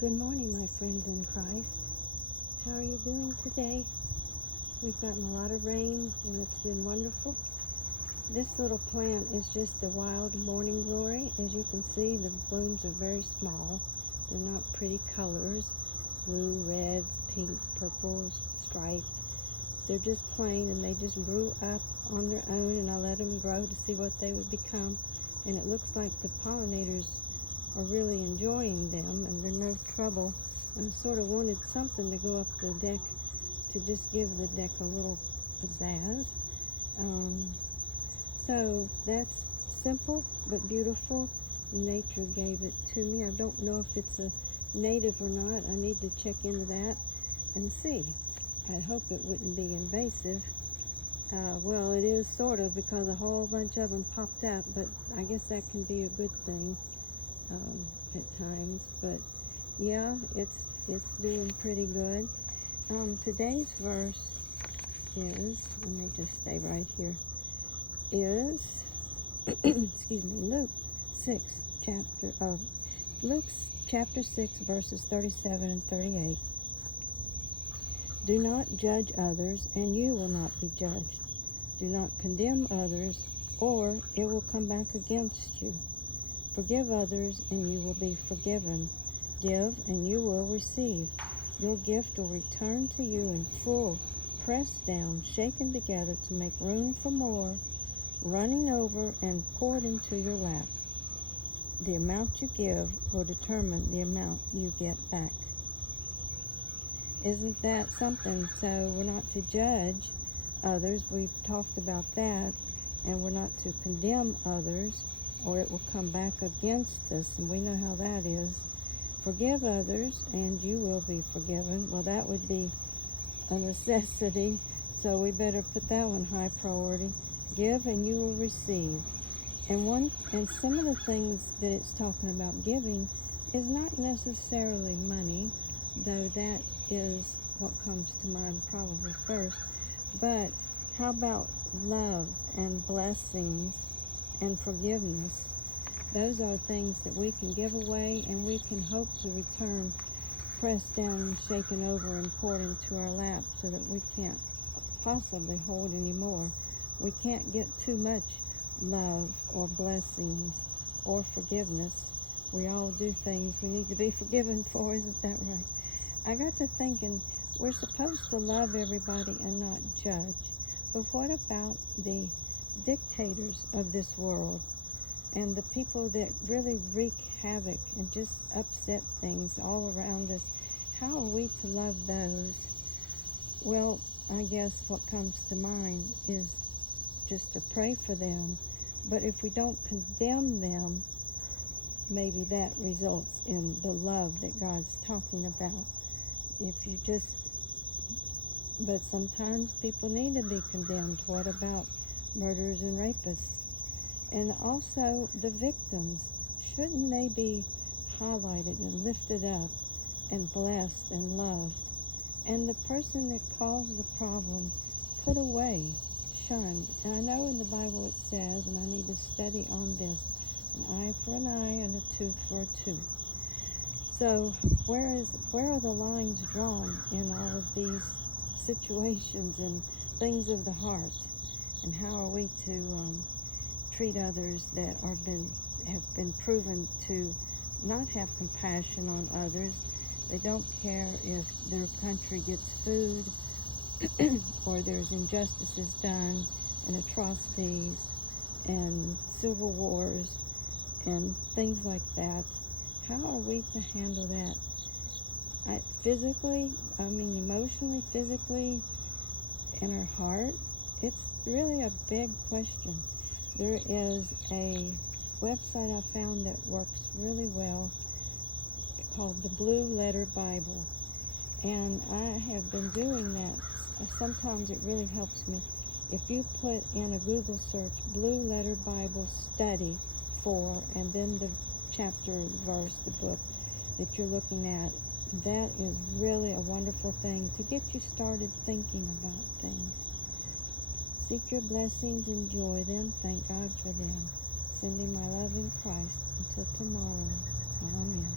Good morning, my friends in Christ. How are you doing today? We've gotten a lot of rain and it's been wonderful. This little plant is just a wild morning glory. As you can see, the blooms are very small. They're not pretty colors, blue, reds, pinks, purples, striped. They're just plain, and they just grew up on their own, and I let them grow to see what they would become. And it looks like the pollinators are really enjoying them, and they're no trouble. And I sort of wanted something to go up the deck to just give the deck a little pizzazz. So that's simple but beautiful. Nature gave it to me. I don't know if it's a native or not. I need to check into that and see. I hope it wouldn't be invasive. Well, it is sort of, because a whole bunch of them popped up, but I guess that can be a good thing at times. But yeah, it's doing pretty good. Today's verse is, let me just stay right here, is excuse me, Luke chapter 6 verses 37 and 38. Do not judge others, and you will not be judged. Do not condemn others, or it will come back against you. Forgive others, and you will be forgiven. Give, and you will receive. Your gift will return to you in full, pressed down, shaken together to make room for more, running over and poured into your lap. The amount you give will determine the amount you get back. Isn't that something? So we're not to judge others. We've talked about that. And we're not to condemn others, or it will come back against us. And we know how that is. Forgive others, and you will be forgiven. Well, that would be a necessity. So we better put that one high priority. Give, and you will receive. And some of the things that it's talking about giving is not necessarily money, though that is what comes to mind probably first. But how about love and blessings and forgiveness? Those are things that we can give away, and we can hope to return pressed down and shaken over and poured into our lap, so that we can't possibly hold anymore. We can't get too much love or blessings or forgiveness. We all do things we need to be forgiven for, isn't that right? I got to thinking, we're supposed to love everybody and not judge. But what about the dictators of this world and the people that really wreak havoc and just upset things all around us? How are we to love those? Well, I guess what comes to mind is just to pray for them. But if we don't condemn them, maybe that results in the love that God's talking about. But sometimes people need to be condemned. What about murderers and rapists? And also the victims. Shouldn't they be highlighted and lifted up and blessed and loved? And the person that caused the problem put away, shunned. And I know in the Bible it says, and I need to study on this, an eye for an eye and a tooth for a tooth. So where are the lines drawn in all of these situations and things of the heart? And how are we to treat others that have been proven to not have compassion on others? They don't care if their country gets food or there's injustices done and atrocities and civil wars and things like that. How are we to handle that? Emotionally, physically, in our heart? It's really a big question. There is a website I found that works really well called the Blue Letter Bible. And I have been doing that. Sometimes it really helps me. If you put in a Google search, Blue Letter Bible Study for, and then the chapter, verse, the book that you're looking at, that is really a wonderful thing to get you started thinking about things. Seek your blessings, enjoy them, thank God for them. Sending my love in Christ. Until tomorrow. Amen.